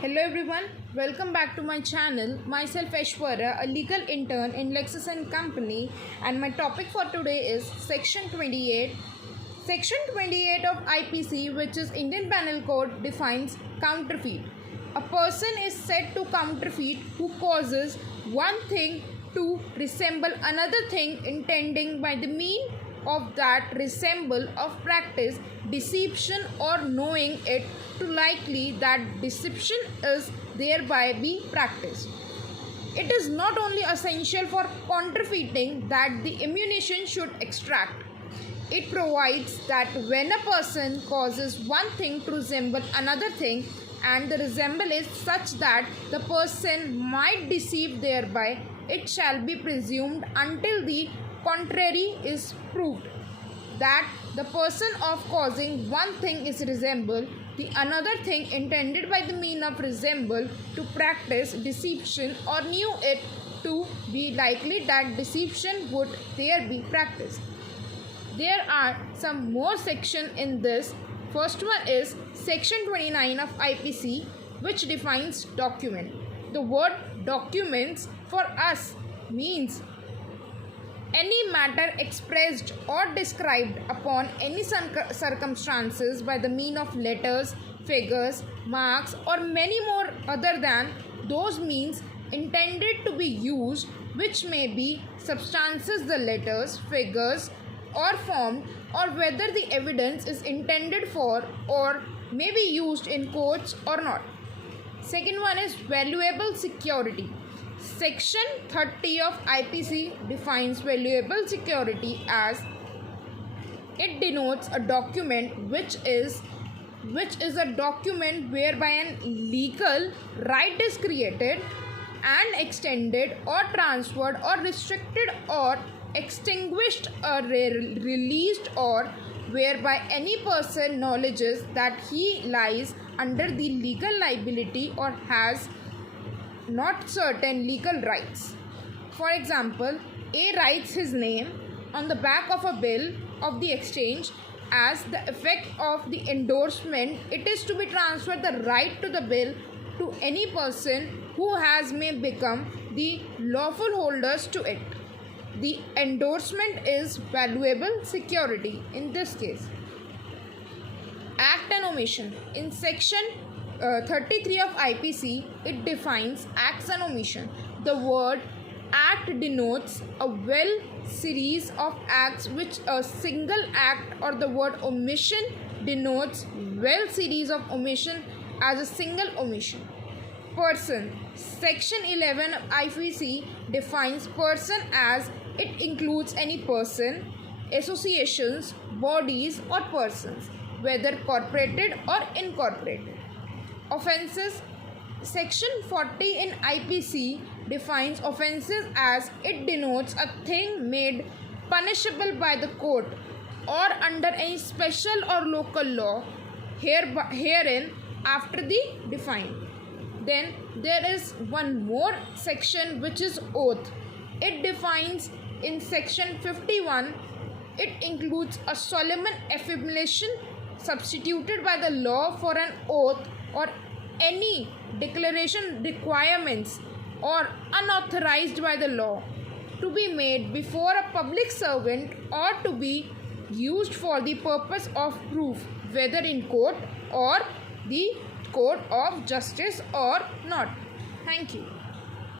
Hello everyone, welcome back to my channel. Myself Aishwarya, a legal intern in Lexis & Company, and my topic for today is Section 28. Section 28 of IPC, which is Indian Penal Code, defines counterfeit. A person is said to counterfeit who causes one thing to resemble another thing, intending by the mean of that resemble of practice deception or knowing it to likely that deception is thereby be practiced. It is not only essential for counterfeiting that the ammunition should extract. It provides that when a person causes one thing to resemble another thing and the resemble is such that the person might deceive thereby, it shall be presumed until the contrary is proved, that the person of causing one thing is resemble the another thing intended by the mean of resemble to practice deception or knew it to be likely that deception would there be practiced. There are some more sections in this. First one is Section 29 of IPC, which defines document. The word documents for us means any matter expressed or described upon any circumstances by the mean of letters, figures, marks, or many more other than those means intended to be used, which may be substances the letters, figures, or formed, or whether the evidence is intended for or may be used in courts or not. Second one is valuable security. Section 30 of IPC defines valuable security as it denotes a document which is a document whereby an legal right is created and extended or transferred or restricted or extinguished or released or whereby any person acknowledges that he lies under the legal liability or has not certain legal rights. For example, A writes his name on the back of a bill of the exchange. As the effect of the endorsement, it is to be transferred the right to the bill to any person who has may become the lawful holders to it. The endorsement is valuable security in this case. Act and omission. In section 33 of IPC, it defines acts and omission. The word act denotes a well series of acts which a single act, or the word omission denotes well series of omission as a single omission. Person. Section 11 of IPC defines person as it includes any person, associations, bodies or persons, whether corporated or incorporated. Offenses. Section 40 in IPC defines offenses as it denotes a thing made punishable by the court or under any special or local law herein after the defined. Then there is one more section which is oath. It defines in section 51, it includes a solemn affirmation substituted by the law for an oath or any declaration requirements or unauthorized by the law to be made before a public servant or to be used for the purpose of proof, whether in court or the court of justice or not. Thank you.